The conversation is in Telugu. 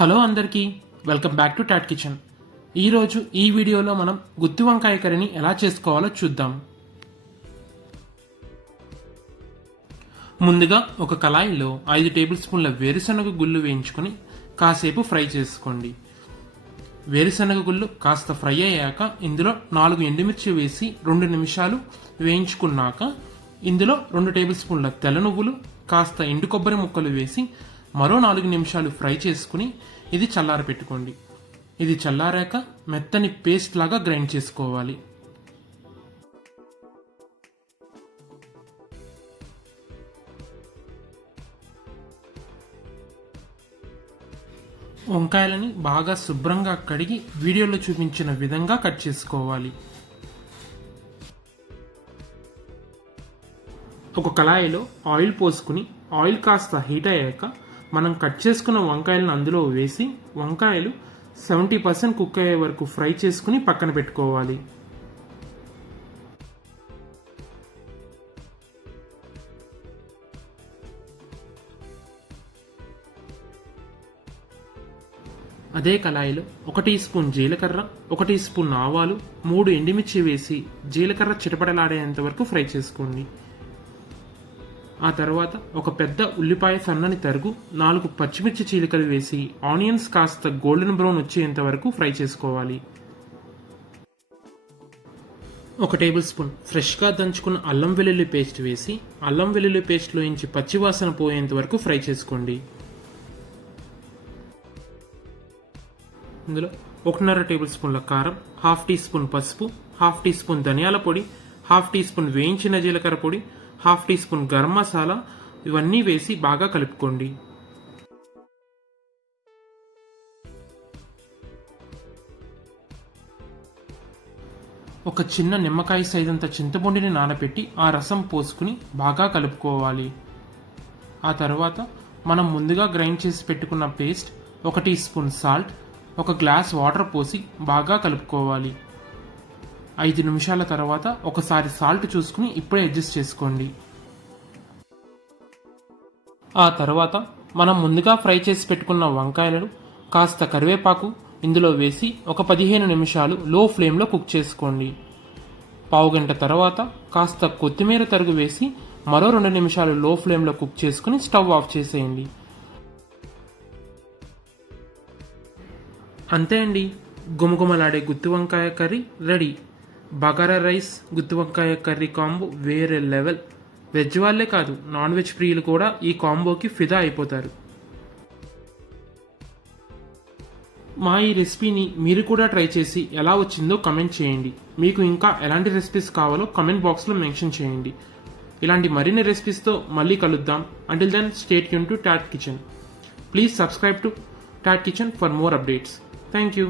హలో అందరికీ, welcome back to Tat kitchen. ఈరోజు ఈ వీడియోలో మనం గుత్తి వంకాయ కర్రీని ఎలా చేసుకోవాలో చూద్దాం. ముందుగా ఒక కళాయిలో 5 టేబుల్ స్పూన్ల వేరుశనగ గుళ్ళు వేయించుకొని కాసేపు ఫ్రై చేసుకోండి. వేరుశనగ గుళ్ళు కాస్త ఫ్రై అయ్యాక ఇందులో 4 ఎండుమిర్చి వేసి 2 నిమిషాలు వేయించుకున్నాక ఇందులో 2 టేబుల్ స్పూన్ల తెల్ల నువ్వులు, కాస్త ఎండు కొబ్బరి ముక్కలు వేసి మరో 4 నిమిషాలు ఫ్రై చేసుకుని ఇది చల్లార పెట్టుకోండి. ఇది చల్లారాక మెత్తని పేస్ట్ లాగా గ్రైండ్ చేసుకోవాలి. వంకాయలని బాగా శుభ్రంగా కడిగి వీడియోలో చూపించిన విధంగా కట్ చేసుకోవాలి. ఒక కళాయిలో ఆయిల్ పోసుకుని ఆయిల్ కాస్త హీట్ అయ్యాక మనం కట్ చేసుకున్న వంకాయలను అందులో వేసి వంకాయలు 70% కుక్ అయ్యే వరకు ఫ్రై చేసుకుని పక్కన పెట్టుకోవాలి. అదే కళాయిలో 1 టీ స్పూన్ జీలకర్ర, 1 టీ స్పూన్ ఆవాలు, 3 ఎండుమిర్చి వేసి జీలకర్ర చిటపటలాడేంత వరకు ఫ్రై చేసుకోండి. ఆ తర్వాత ఒక పెద్ద ఉల్లిపాయ సన్నని తరుగు, 4 పచ్చిమిర్చి చీలికలు వేసి ఆనియన్స్ కాస్త గోల్డెన్ బ్రౌన్ వచ్చేంత వరకు ఫ్రై చేసుకోవాలి. 1 టేబుల్ స్పూన్ ఫ్రెష్గా దంచుకున్న అల్లం వెల్లుల్లి పేస్ట్ వేసి అల్లం వెల్లుల్లి పేస్ట్లోంచి పచ్చివాసన పోయేంత వరకు ఫ్రై చేసుకోండి. ఇందులో 1.5 టేబుల్ స్పూన్ల కారం, 1/2 టీ స్పూన్ పసుపు, 1/2 టీ స్పూన్ ధనియాల పొడి, 1/2 టీ స్పూన్ వేయించిన జీలకర్ర పొడి, 1/2 టీ స్పూన్ గరం మసాలా ఇవన్నీ వేసి బాగా కలుపుకోండి. ఒక చిన్న నిమ్మకాయ సైజంత చింతపండుని నానబెట్టి ఆ రసం పోసుకుని బాగా కలుపుకోవాలి. ఆ తర్వాత మనం ముందుగా గ్రైండ్ చేసి పెట్టుకున్న paste, 1 teaspoon salt, 1 glass water పోసి బాగా కలుపుకోవాలి. 5 నిమిషాల తర్వాత ఒకసారి సాల్ట్ చూసుకుని ఇప్పుడే అడ్జస్ట్ చేసుకోండి. ఆ తర్వాత మనం ముందుగా ఫ్రై చేసి పెట్టుకున్న వంకాయలను కాస్త కరివేపాకు ఇందులో వేసి ఒక 15 నిమిషాలు లో ఫ్లేమ్లో కుక్ చేసుకోండి. పావుగంట తర్వాత కాస్త కొత్తిమీర తరుగు వేసి మరో 2 నిమిషాలు లో ఫ్లేమ్లో కుక్ చేసుకుని స్టవ్ ఆఫ్ చేసేయండి. అంతే అండి, గుమగుమలాడే గుత్తి వంకాయ కర్రీ రెడీ. బగారా రైస్ గుత్తి వంకాయ కర్రీ కాంబో వేరే లెవెల్. వెజ్ వాళ్ళే కాదు, నాన్ వెజ్ ప్రియులు కూడా ఈ కాంబోకి ఫిదా అయిపోతారు. మా ఈ రెసిపీని మీరు కూడా ట్రై చేసి ఎలా వచ్చిందో కమెంట్ చేయండి. మీకు ఇంకా ఎలాంటి రెసిపీస్ కావాలో కమెంట్ బాక్స్లో మెన్షన్ చేయండి. ఇలాంటి మరిన్ని రెసిపీస్తో మళ్ళీ కలుద్దాం. Until then stay tune to Tat kitchen. Please subscribe to Tat kitchen for more updates. Thank you.